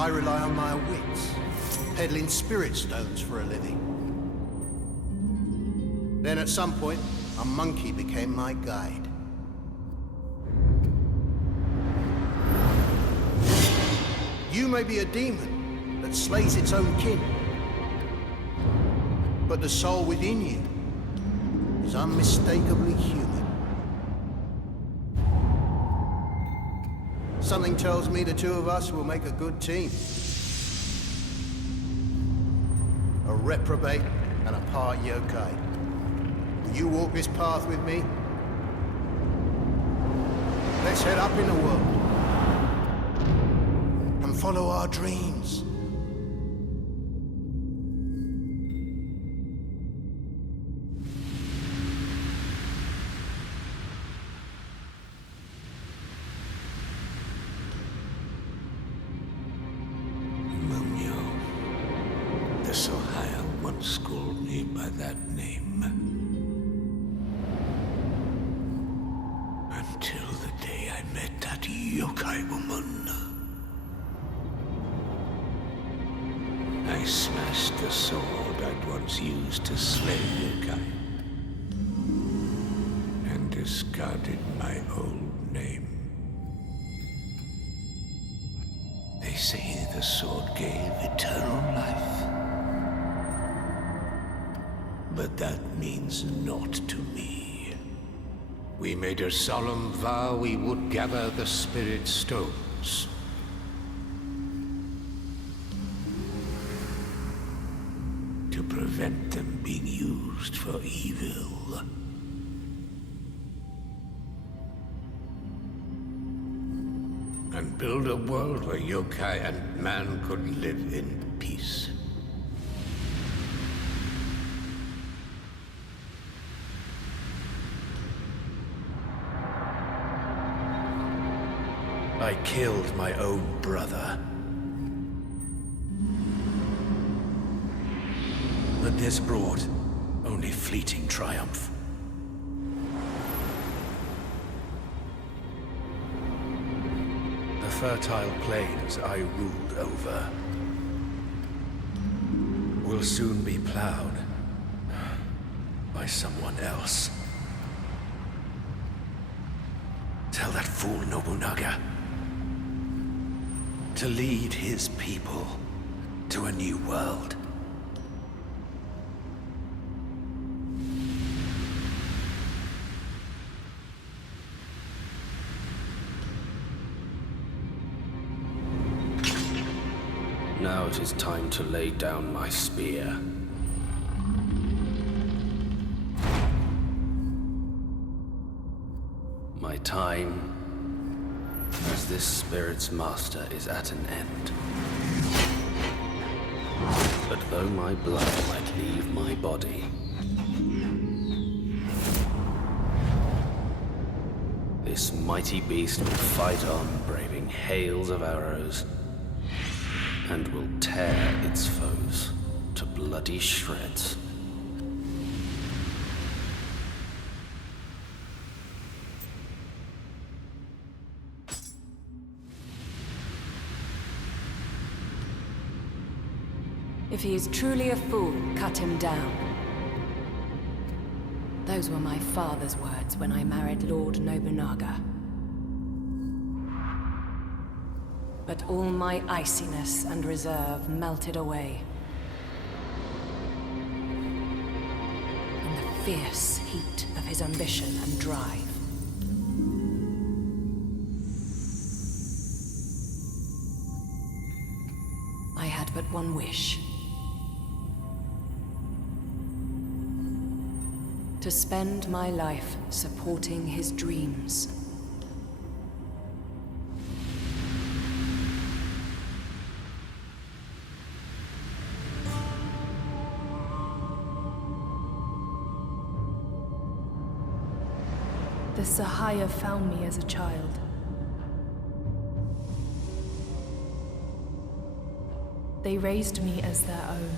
I rely on my wits, peddling spirit stones for a living. Then at some point, a monkey became my guide. You may be a demon that slays its own kin, but the soul within you is unmistakably human. Something tells me the two of us will make a good team. A reprobate and a part yokai. Will you walk this path with me? Let's head up in the world and follow our dreams. The Sohaya once called me by that name. Until the day I met that yokai woman. I smashed the sword I'd once used to slay yokai. And discarded my old name. They say the sword gave eternal life. But that means naught to me. We made a solemn vow we would gather the spirit stones. To prevent them being used for evil. And build a world where yokai and man could live in peace. I killed my own brother. But this brought only fleeting triumph. The fertile plains I ruled over will soon be plowed by someone else. Tell that fool Nobunaga to lead his people to a new world. Now it is time to lay down my spear. My time as this spirit's master is at an end. But though my blood might leave my body, this mighty beast will fight on, braving hails of arrows, and will tear its foes to bloody shreds. If he is truly a fool, cut him down. Those were my father's words when I married Lord Nobunaga. But all my iciness and reserve melted away. In the fierce heat of his ambition and drive. I had but one wish. To spend my life supporting his dreams. The Sahaya found me as a child. They raised me as their own.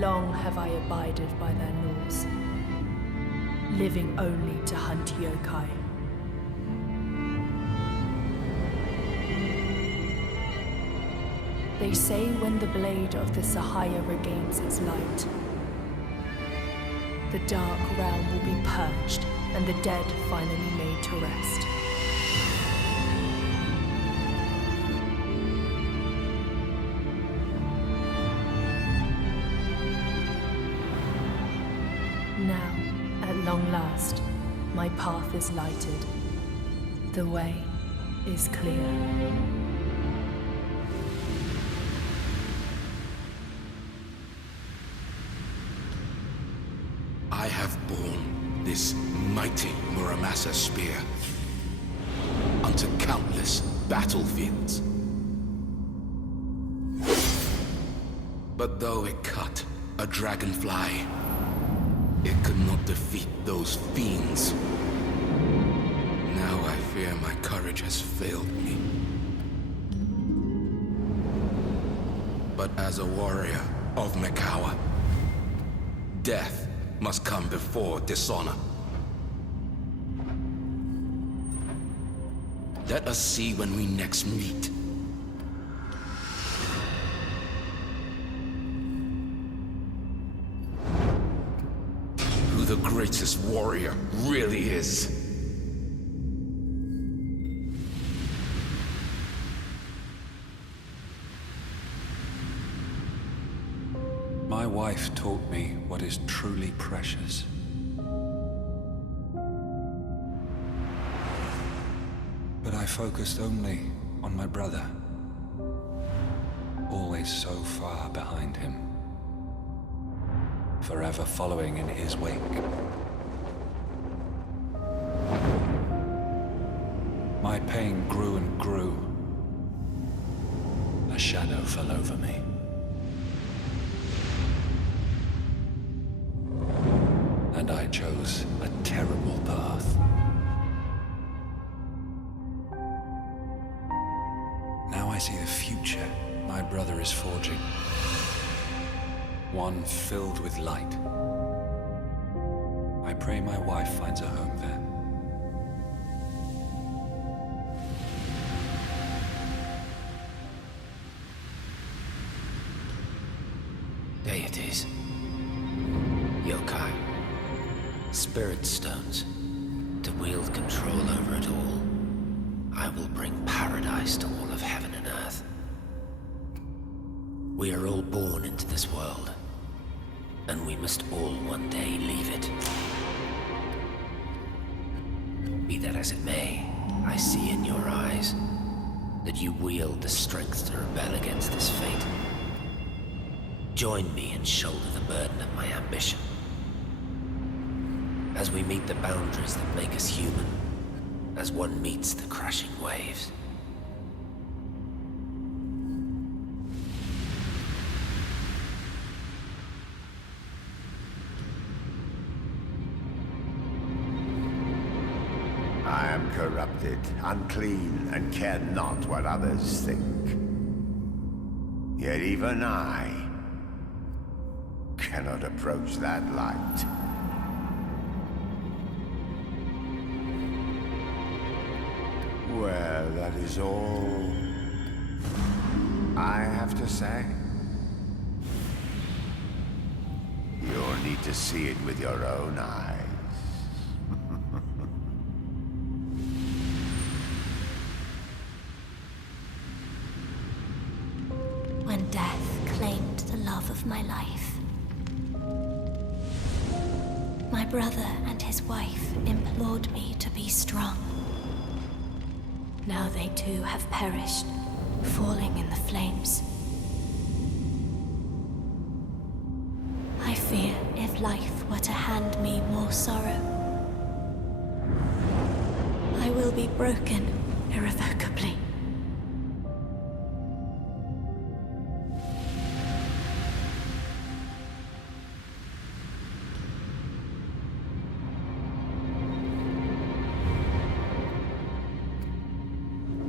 Long have I abided by their laws. living only to hunt yokai. They say when the blade of the Sahaya regains its light, the dark realm will be purged and the dead finally laid to rest. Now, at long last, my path is lighted. The way is clear. I have borne this mighty Muramasa spear unto countless battlefields. But though it cut a dragonfly, it could not defeat those fiends. Now I fear my courage has failed me. But as a warrior of Mikawa, death must come before dishonor. Let us see when we next meet. Who the greatest warrior really is. My wife taught me what is truly precious. But I focused only on my brother, always so far behind him, forever following in his wake. My pain grew and grew. A shadow fell over me. And I chose a terrible path. Now I see the future my brother is forging. One filled with light. I pray my wife finds a home there. Deities. Yokai. Spirit stones. To wield control over it all. I will bring paradise to all of heaven and earth. We are all born into this world, and we must all one day leave it. Be that as it may, I see in your eyes that you wield the strength to rebel against this fate. Join me and shoulder the burden of my ambition. As we meet the boundaries that make us human, as one meets the crashing waves. I am corrupted, unclean, and care not what others think. Yet even I cannot approach that light. Well, that is all I have to say. You'll need to see it with your own eyes. When death claimed the love of my life, my brother and his wife implored me to be strong. Now they too have perished, falling in the flames. I fear if life were to hand me more sorrow, I will be broken irrevocably.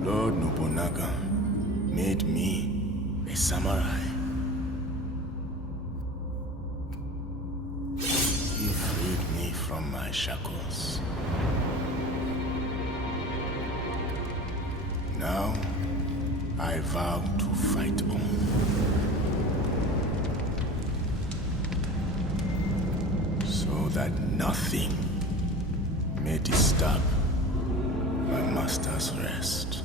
Lord Nobunaga made me a samurai. He freed me from my shackles. Now, I vow to fight on. So that nothing may disturb my master's rest.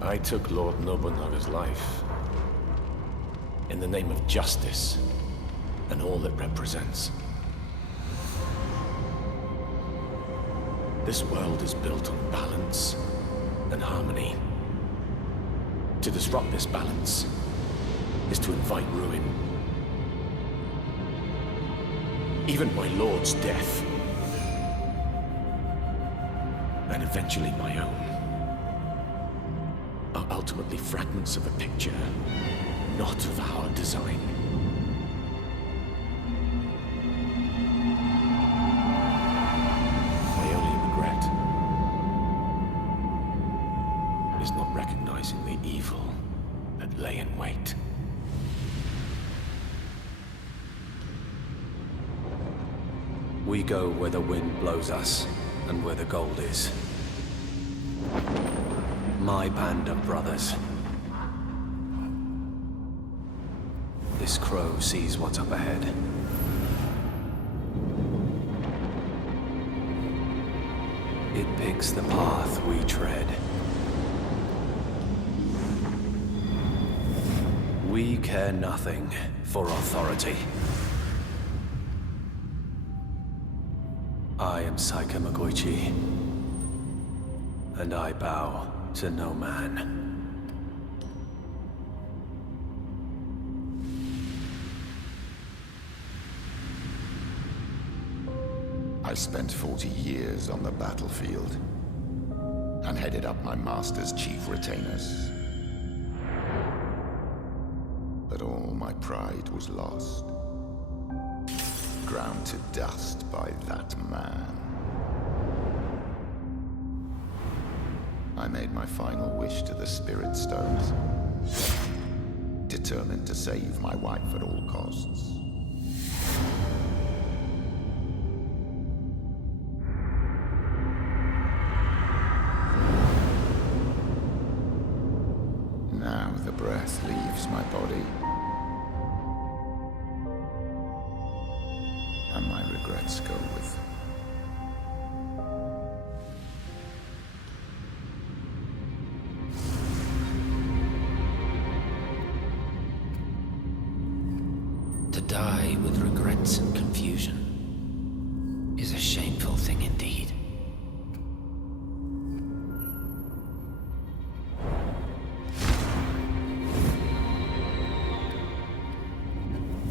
I took Lord Nobunaga's life in the name of justice and all it represents. This world is built on balance and harmony. To disrupt this balance is to invite ruin. Even my lord's death, and eventually my own, are ultimately fragments of a picture, not of our design. My only regret is not recognizing the evil that lay in wait. We go where the wind blows us, and where the gold is. My band of brothers. This crow sees what's up ahead. It picks the path we tread. We care nothing for authority. I am Saika Magoichi, and I bow to no man. I spent 40 years on the battlefield and headed up my master's chief retainers. But all my pride was lost. Ground to dust by that man. I made my final wish to the Spirit Stones, determined to save my wife at all costs. Now the breath leaves my body, and my regrets go with them. To die with regrets and confusion is a shameful thing indeed.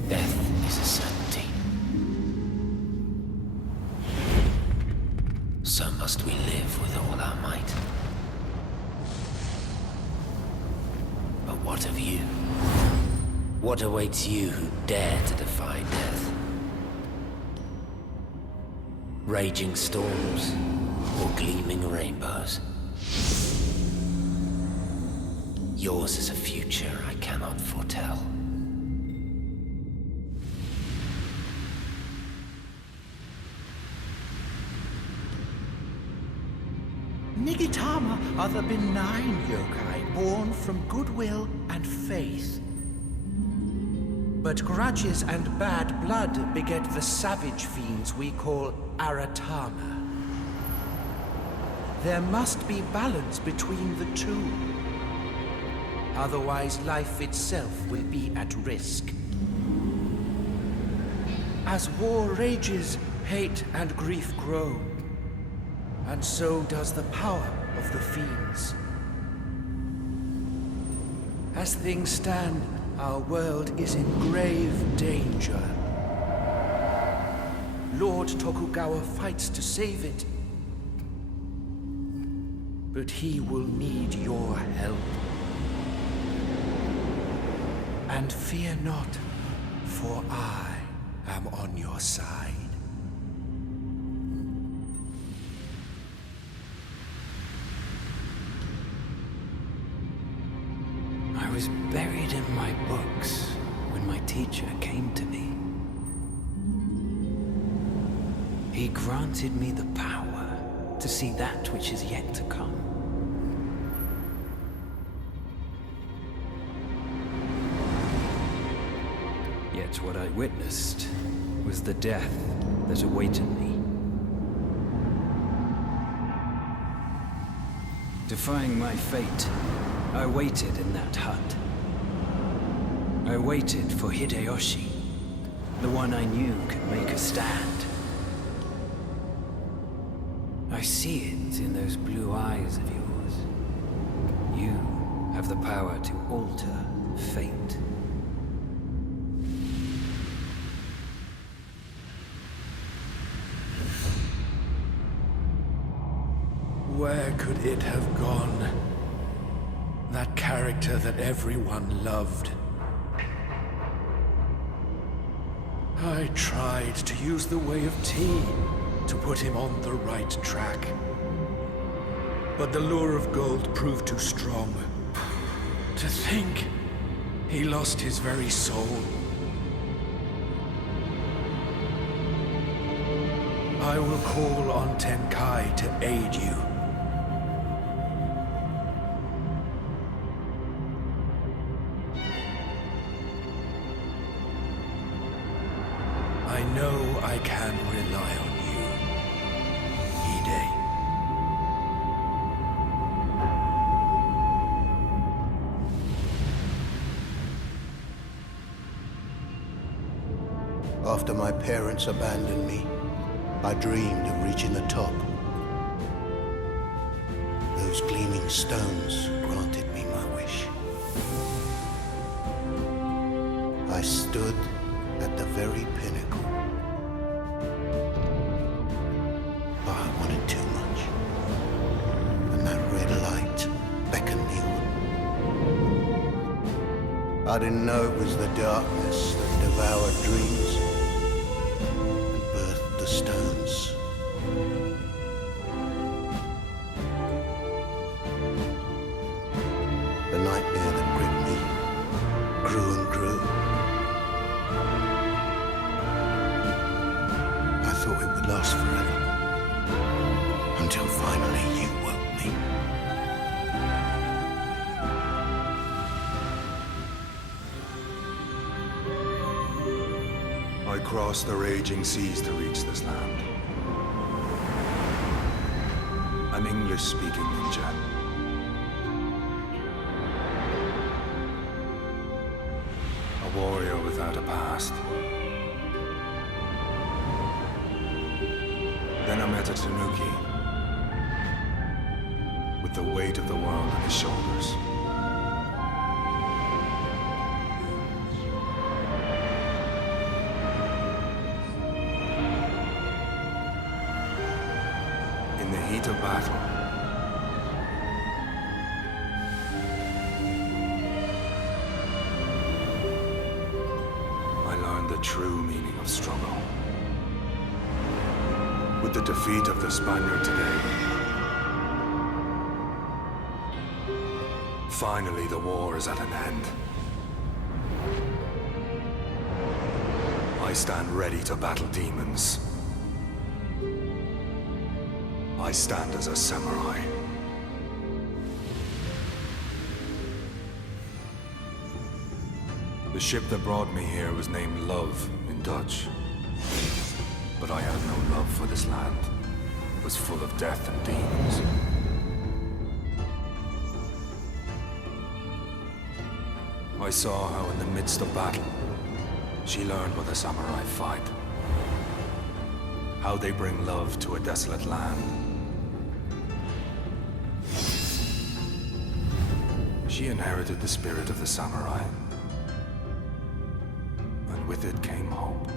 Death is a certainty. So must we live with all our might. But what of you? What awaits you who dare to defy death? Raging storms or gleaming rainbows? Yours is a future I cannot foretell. Nigitama are the benign yokai born from goodwill and faith. But grudges and bad blood beget the savage fiends we call Aratama. There must be balance between the two. Otherwise, life itself will be at risk. As war rages, hate and grief grow. And so does the power of the fiends. As things stand, our world is in grave danger. Lord Tokugawa fights to save it. But he will need your help. And fear not, for I am on your side. I was buried in my books when my teacher came to me. He granted me the power to see that which is yet to come. Yet what I witnessed was the death that awaited me. Defying my fate, I waited in that hut. I waited for Hideyoshi, the one I knew could make a stand. I see it in those blue eyes of yours. You have the power to alter fate. Where could it have gone? That character that everyone loved. I tried to use the way of tea to put him on the right track. But the lure of gold proved too strong. To think he lost his very soul. I will call on Tenkai to aid you. I know I can rely on you, Hide. After my parents abandoned me, I dreamed of reaching the top. Those gleaming stones granted me my wish. I stood at the very pinnacle. But I wanted too much. And that red light beckoned me on. I didn't know it was the darkness that devoured dreams and birthed the stones. The nightmare that gripped me grew and grew. I thought it would last forever, until finally you woke me. I crossed the raging seas to reach this land. An English-speaking ninja. A warrior without a past. Then I met a Tanuki, with the weight of the world on his shoulders. In the heat of battle, I learned the true meaning of struggle. With the defeat of the Spaniard today, finally the war is at an end. I stand ready to battle demons. I stand as a samurai. The ship that brought me here was named Love in Dutch. But I had no love for this land. It was full of death and demons. I saw how in the midst of battle, she learned what the samurai fight. How they bring love to a desolate land. She inherited the spirit of the samurai. And with it came hope.